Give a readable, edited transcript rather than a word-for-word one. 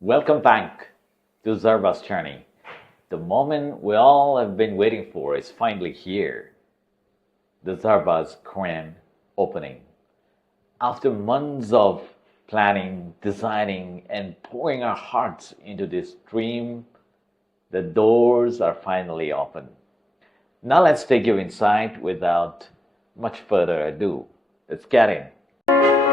Welcome back to ZARPA's journey. The moment we all have been waiting for is finally here. The ZARPA's grand opening. After months of planning, designing, and pouring our hearts into this dream, the doors are finally open. Now let's take you inside without much further ado. Let's get in.